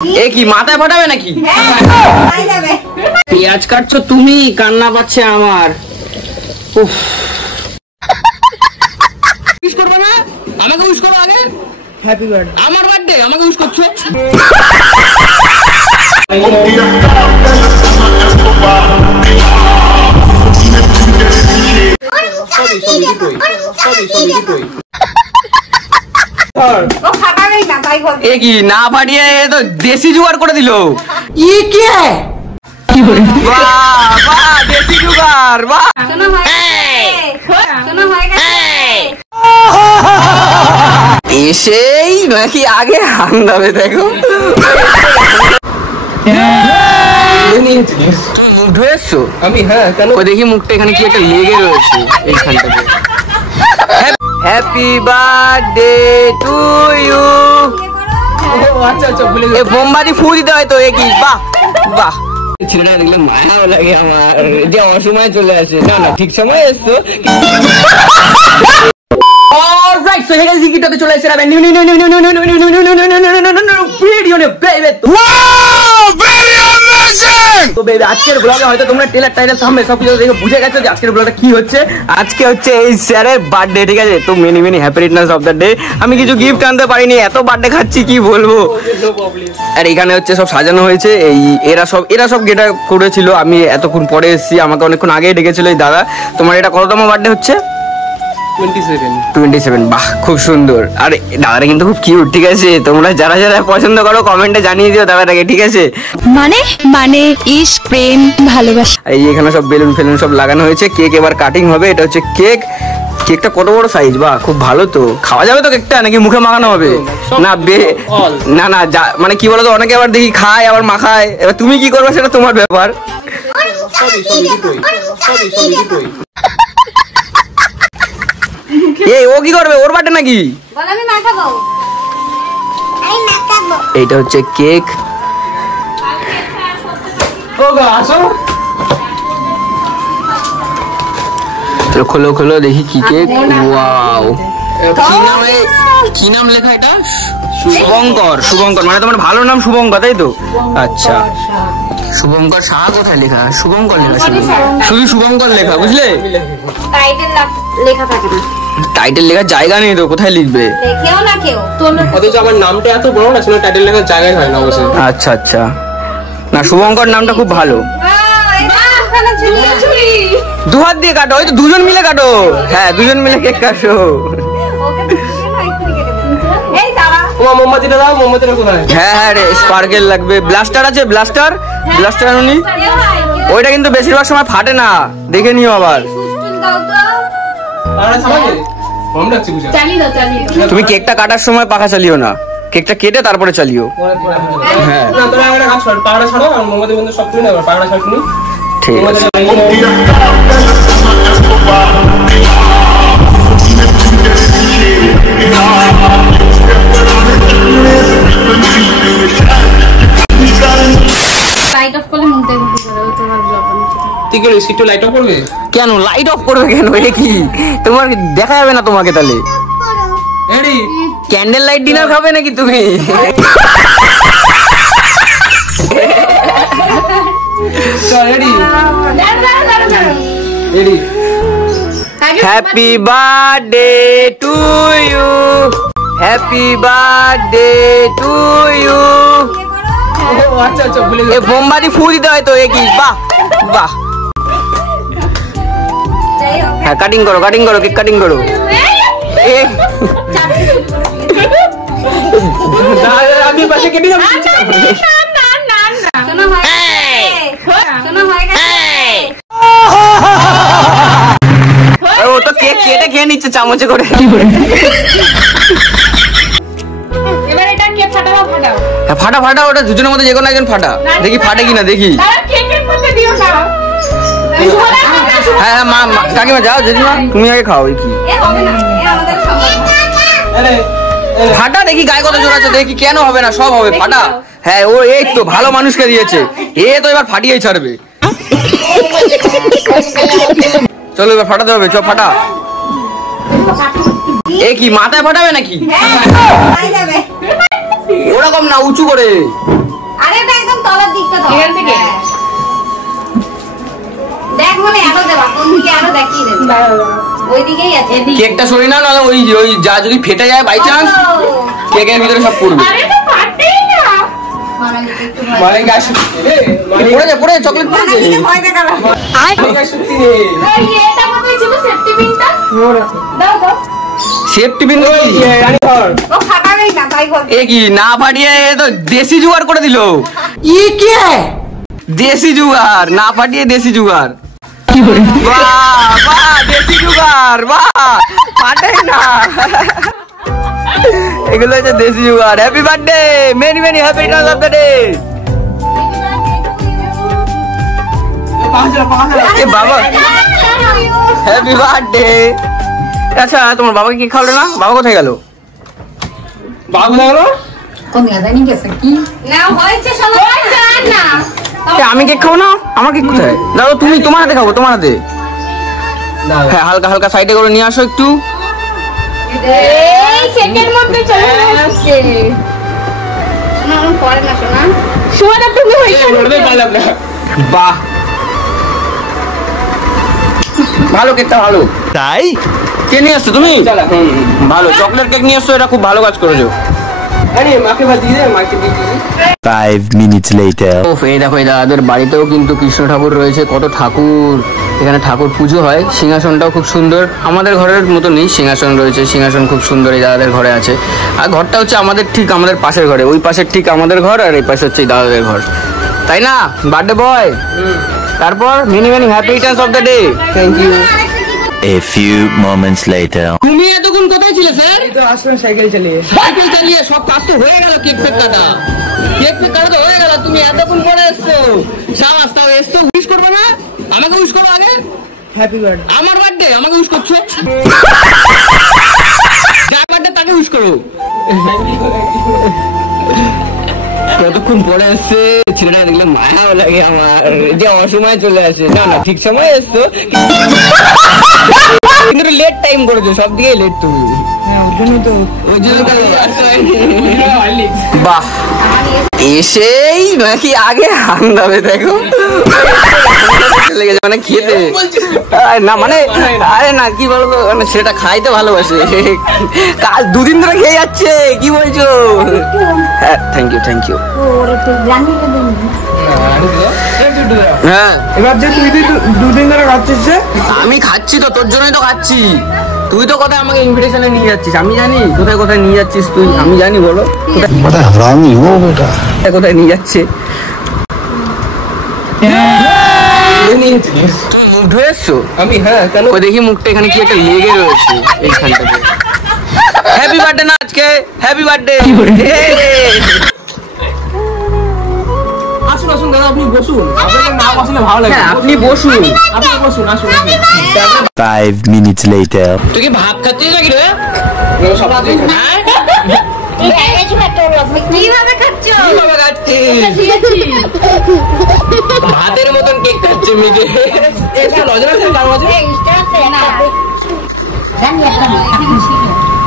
এ কি মাথায় ফাটাবে নাকি? পেঁয়াজ কাটছো তুমি, কান্না পাচ্ছে আমার। উফ, উইশ করবে না? আমাকে উইশ করো আগে। Happy birthday. আমার বার্থডে, আমাকে উইশ করছো? এ কি না ফাটিয়ে তো দেশি জোগাড় করে দিল। দেশি জোগাড়, বাহ। এসেই নাকি আগে হান্দাবে, দেখো তুমি মুখ ধুয়ে এসছো? আমি হ্যাঁ, কেন? দেখি মুখটা এখানে কি একটা লেগে রয়েছে এইখানটাতে। Happy birthday to you. আচ্ছা আচ্ছা, বোমবাদি ফু দিতে হয় তো। এ কি, বাহ বাহ। ছেলেটা দেখলাম মায়াও লাগে আমার, যে অসময় চলে আসে। না না, ঠিক সময় এসছো। অলরাইট, সো হেগে জিকিটাতে চলে এসেছে new new new new new new new new new new video নে বেবি। Wow, very amazing. তো বেবি, আজকের ব্লগে হয়তো তোমরা ট্রেলার টাইলার সামনে সব কিছু দেখে বুঝে গেছো যে আজকের ব্লগটা কি হচ্ছে। আজকে হচ্ছে এই স্যারের বার্থডে, ঠিক আছে? তো many many happy returns of the day. আমি কিছু গিফট আনতে পারিনি, এত বার্থডে খাচ্ছি কি বলবো। আর এখানে হচ্ছে সব সাজানো হয়েছে। এই এরা সব গেটা করেছিল, আমি এতক্ষণ পরে এসেছি, আমাকে অনেকক্ষণ আগেই ডেকেছিল এই দাদা। তোমার এটা কততম বার্থডে হচ্ছে? 27। বাহ, খুব সুন্দর। আর দাদাটা কিন্তু খুব কিউট, ঠিক আছে? তোমরা যারা যারা পছন্দ করো কমেন্টে জানিয়ে দিও দাদাটাকে, ঠিক আছে? মানে ইস প্রেম ভালোবাসা। এই এখানে সব বেলুন ফেলুন সব লাগানো হয়েছে। কেক এবার কাটিং হবে। এটা হচ্ছে কেক। কেকটা কত বড় সাইজ, বাহ, খুব ভালো। তো খাওয়া যাবে তো কেকটা, নাকি মুখে মাখানো হবে? না না না, মানে কি বলতো, অনেকে আবার দেখি খায় আবার মাখায়। এবার তুমি কি করবে সেটা তোমার ব্যাপার। এই ও কি করবে? ওর বার্থডে নাকি? এইটা হচ্ছে কেক। খোলো খোলো দেখি কি কেক। ওয়াও, কি নাম লেখা এটা? শুভঙ্কর। শুভঙ্কর মানে তোমার ভালো নাম শুভঙ্কর, তাই তো? আচ্ছা, শুভঙ্কর সাহা কোথায় লেখা? শুভঙ্কর লেখা, শুধু শুভঙ্কর লেখা, বুঝলে? টাইটেল লেখার জায়গা নেই তো, কোথায় লিখবে? অথচ আমার নামটা এত বড় না, টাইটেল লেখার জায়গায় হয় না অবশ্যই। আচ্ছা আচ্ছা, না শুভঙ্কর নামটা খুব ভালো। দু হাত দিয়ে কাটো, হয়তো দুজন মিলে কাটো। হ্যাঁ, দুজন মিলে কেক কাটো। হ্যাঁ হ্যাঁ রে, স্পার্কেল লাগবে। ব্লাস্টার আছে? ব্লাস্টার আনুনি। ওইটা কিন্তু বেশিরভাগ সময় ফাটে না, দেখে নিও আবার। তুমি কেকটা কাটার সময় পাখা চালিও না, কেকটা কেটে তারপরে চালিও। হ্যাঁ ঠিক আছে। কেন লাইট অফ করবে কেন? এ কি, তোমার দেখা যাবে না তোমাকে? তাহলে ক্যান্ডেল লাইট ডিনার খাবে নাকি তুমি? Happy birthday to you, happy birthday to you. আচ্ছা আচ্ছা, বোমবাদি ফু দিতে হয় তো। এ কি, বাহ বাহ। হ্যাঁ, কাটিং করো কাটিং করো, কেক কাটিং করো। ও তো কেক কেটে খেয়ে নিচ্ছে চামচে করে। ফাটা ফাটা, ওটা দুজনের মধ্যে যে কোনো একজন ফাটা। দেখি ফাটে কিনা, দেখি। হ্যাঁ হ্যাঁ, মা কাকিমা যাও, জেঠিমা তুমি আগে খাও। কি ফাটা, দেখি গায়ে কত জোর আছে, দেখি। কেন হবে না, সব হবে ফাটা। হ্যাঁ, ও এই তো ভালো মানুষকে দিয়েছে, এ তো এবার ফাটিয়েই ছাড়বে। চলো এবার ফাটাতে হবে, চল ফাটা। এ কি মাথায় ফাটাবে নাকি? ওরকম না, উঁচু করে। দেখিয়ে দেবে ওইদিকেই আছে কেকটা সরি না, নাহলে ওই ওই যা যদি ফেটে যায় বাই চান্স কেকের ভিতরে সব পড়বে। মানে গাছ পড়ে পড়ে চকলেট পড়েছে। সেফটি পিন এ কি না ফাটিয়ে তো দেশি জুগাড় করে দিল। দেশি জুগাড় না ফাটিয়ে দেশি জুগাড়। বাহ বাহ দেশি জুগাড় বাহ ফাটে না। এগুলো হচ্ছে দেশি জুগাড়। Happy birthday, many many happy returns of the day. এ বাবা হ্যাপি বার্থডে। আচ্ছা তোমার বাবাকে কি খাওয়ালে না? বাবা কোথায় গেল? বাবা কোথায় গেল? আমি কেক খাবো না? আমার কেক কোথায়? দাদা তুমি তোমার হাতে খাবো, তোমার হাতে। হ্যাঁ হালকা হালকা সাইডে করে নিয়ে আসো একটু। বাহ ভালো কেকটা ভালো। তাই কে নিয়ে আসছো তুমি? ভালো চকলেট কেক নিয়ে আসছো, এটা খুব ভালো কাজ করেছো। 5 minutes later. এই দেখো এই দাদাদের বাড়িতেও কিন্তু কৃষ্ণ ঠাকুর রয়েছে, কত ঠাকুর। এখানে ঠাকুর পুজো হয়। সিংহাসনটাও খুব সুন্দর, আমাদের ঘরের মতো নেই, সিংহাসন রয়েছে, সিংহাসন খুব সুন্দর এই দাদাদের ঘরে আছে। আর ঘরটা হচ্ছে আমাদের ঠিক আমাদের পাশের ঘরে, ওই পাশের ঠিক আমাদের ঘর, আর এই পাশে হচ্ছে এই দাদাদের ঘর, তাই না? Birthday boy. তারপর many many happy returns of the day. Thank you. A few moments later. তুমি এতক্ষণ কোথায় ছিলে স্যার? এই তো আসলে সাইকেল চালিয়ে সব কাজ তো হয়ে গেল। কেক পেক কাটা, কেক পেক কাটা তো হয়ে গেল। তুমি এতক্ষণ পরে এসছো, সাবাস। তাও এসছো, উইশ করবে না? আমাকে উইশ করো আগে। Happy birthday. আমার বার্থডে আমাকে উইশ করছো? যার বার্থডে তাকে উইশ করো। কতক্ষণ পরে এসছে ছেলেটা, দেখলাম মায়াও লাগে আমার যে অসময়ে চলে আসে। না না ঠিক সময় এসছো, কিন্তু লেট টাইম করেছো, সব দিকে লেট তুমি। বাহ এসেই নাকি আগে হামদাবে দেখো চলে গেছে মানে খেতে না, মানে আরে না কি বলবো, মানে সেটা খাইতে ভালোবাসে। কাল দুদিন ধরে খেয়ে যাচ্ছে, কি বলছো? হ্যাঁ থ্যাংক ইউ থ্যাংক ইউ। হ্যাঁ এবার যে তুই দুদিন ধরে খাচ্ছিস, আমি খাচ্ছি তো, তোর জন্যই তো খাচ্ছি। তুই তো কোথায় আমাকে ইনভিটেশনে নিয়ে যাচ্ছিস, আমি জানি কোথায় কোথায় নিয়ে যাচ্ছিস তুই, আমি জানি। বলো কোথায় নিয়ে যাচ্ছে? তুমি মুখ ধুয়ে এসছো? আমি হ্যাঁ কেন দেখি মুখটা এখানে কি একটা লেগে রয়েছে এইখানটাতে। হ্যাপি বার্থডে না আজকে, হ্যাপি বার্থডে। আসুন আসুন দাদা, আপনি বসুন। আপনাকে না বসলে ভালো লাগে। আপনি বসুন, আপনি বসুন, আসুন। 5 minutes later. তুই কি ভাত খাচ্ছিস নাকি রে? কিভাবে খাচ্ছো? ভাতের মতন কেক খাচ্ছে মেয়ে।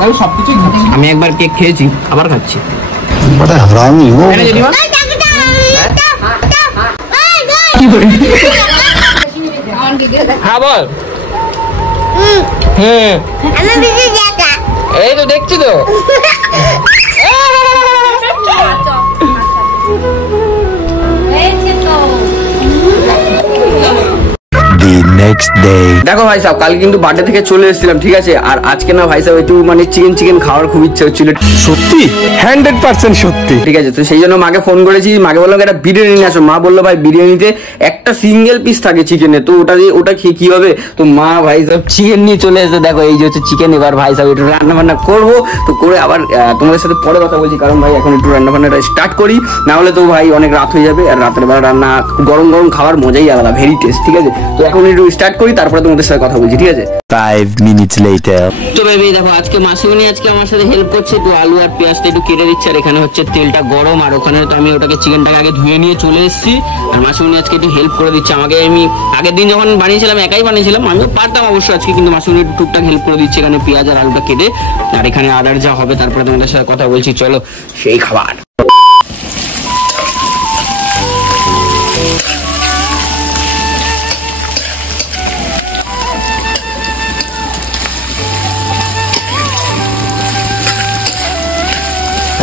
আমি সবকিছুই খাচ্ছি, আমি একবার কেক খেয়েছি আবার খাচ্ছি। হ্যাঁ বল। এই তো দেখছি তো। The next day. দেখো ভাই সাহেব, কাল কিন্তু বার্থডে থেকে চলে এসেছিলাম, ঠিক আছে। আর আজকে না ভাই সাহেব একটু মানে চিকেন খাওয়ার খুব ইচ্ছা হচ্ছিল। সত্যি 100% সত্যি। ঠিক আছে, তো সেই জন্য মাকে ফোন করেছি। মাকে বললাম একটা বিরিয়ানি নিয়ে আসো। মা বললো ভাই বিরিয়ানিতে একটা সিঙ্গেল পিস থাকে চিকেনে, তো ওটা খেয়ে কি হবে? তো মা ভাই সাহেব চিকেন নিয়ে চলে এসে দেখো এই যে হচ্ছে চিকেন। এবার ভাই সাহেব একটু রান্না বান্না করবো, তো করে আবার তোমাদের সাথে পরে কথা বলছি, কারণ ভাই এখন একটু রান্না বান্নাটা স্টার্ট করি, না হলে তো ভাই অনেক রাত হয়ে যাবে। আর রাতের বেলা রান্না গরম গরম খাওয়ার মজাই আলাদা, ভেরি টেস্ট। ঠিক আছে, তো এখন একটু স্টার্ট করি, তারপরে তোমাদের সাথে কথা বলছি, ঠিক আছে? 5 minutes later. তো বেবি দেখো আজকে মাসিমণি আজকে আমার সাথে হেল্প করছে, তো আলু আর পেঁয়াজটা একটু কেটে দিচ্ছে। আর এখানে হচ্ছে তেলটা গরম, আর ওখানে তো আমি ওটাকে চিকেনটাকে আগে ধুয়ে নিয়ে চলে এসেছি। আর মাসিমণি আজকে একটু হেল্প করে দিচ্ছে আমাকে। আমি আগের দিন যখন বানিয়েছিলাম একাই বানিয়েছিলাম, আমিও পারতাম অবশ্যই আজকে, কিন্তু মাসিমণি একটু টুকটাক হেল্প করে দিচ্ছে এখানে পেঁয়াজ আর আলুটা কেটে। আর এখানে আদার যা হবে তারপরে তোমাদের সাথে কথা বলছি, চলো সেই খাবার।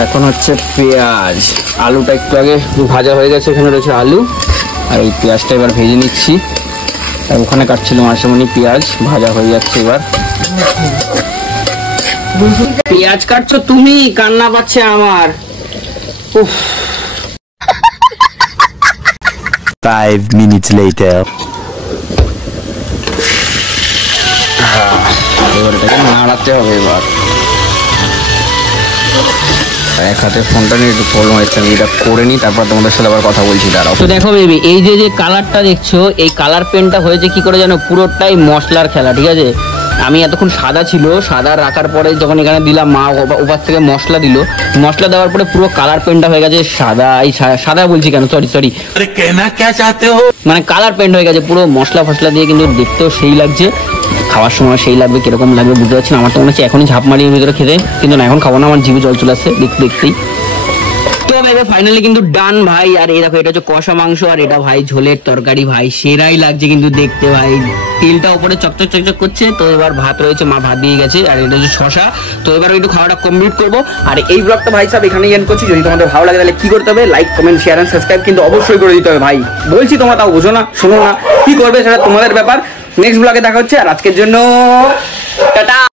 এখন হচ্ছে পেঁয়াজ, আলুটা একটু আগে ভাজা হয়ে গেছে, এখানে রয়েছে আলু আর এই পেঁয়াজটা এবার ভেজে নিচ্ছি। আর ওখানে কাটছিল মাসিমণি পেঁয়াজ, ভাজা হয়ে যাচ্ছে এবার। পেঁয়াজ কাটছো তুমি, কান্না পাচ্ছে আমার। উফ। 5 minutes later. এবার এটাকে নাড়াতে হবে। এবার এক হাতে ফোনটা নিয়ে একটু প্রবলেম হচ্ছে, আমি এটা করে নিই, তারপর তোমাদের সাথে আবার কথা বলছি। দাঁড়াও। তো দেখো বেবি, এই যে যে কালারটা দেখছো, এই কালার পেনটা হয়েছে কি করে জানো? পুরোটাই মশলার খেলা, ঠিক আছে? আমি এতক্ষণ সাদা ছিল, সাদা রাখার পরে যখন এখানে দিলাম, মা ওপার থেকে মশলা দিল, মশলা দেওয়ার পরে পুরো কালার পেনটা হয়ে গেছে সাদা। এই সাদা বলছি কেন, সরি, মানে কালার পেন্ট হয়ে গেছে পুরো মশলা ফসলা দিয়ে, কিন্তু দেখতেও সেই লাগছে, খাওয়ার সময় সেই লাগবে। কিরকম লাগবে বুঝতে পারছি না। আমার তো মনে হচ্ছে এখনই ঝাঁপ মারিয়ে ভিতরে খেতে, কিন্তু না, এখন খাবো না, আমার জিভে জল চলে আসছে দেখতেই। তো ভাই ফাইনালি কিন্তু ডান ভাই। আর এই দেখো, এটা হচ্ছে কষা মাংস, আর এটা ভাই ঝোলের তরকারি। ভাই সেরাই লাগছে কিন্তু দেখতে, ভাই তেলটা উপরে চকচক চকচক করছে। তো এবার ভাত রয়েছে, মা ভাত দিয়ে গেছে, আর এটা হচ্ছে শশা। তো এবার একটু খাওয়াটা কমপ্লিট করবো। আর এই ব্লগটা ভাই সাহেব এখানেই এন্ড করছি। যদি তোমাদের ভালো লাগে তাহলে কি করতে হবে? Like, comment, share and subscribe কিন্তু অবশ্যই করে দিতে হবে ভাই। বলছি তোমরা তাও বোঝো না, শোনো না, কি করবে সেটা তোমাদের ব্যাপার। নেক্সট ব্লগে দেখা হচ্ছে, আর আজকের জন্য টাটা।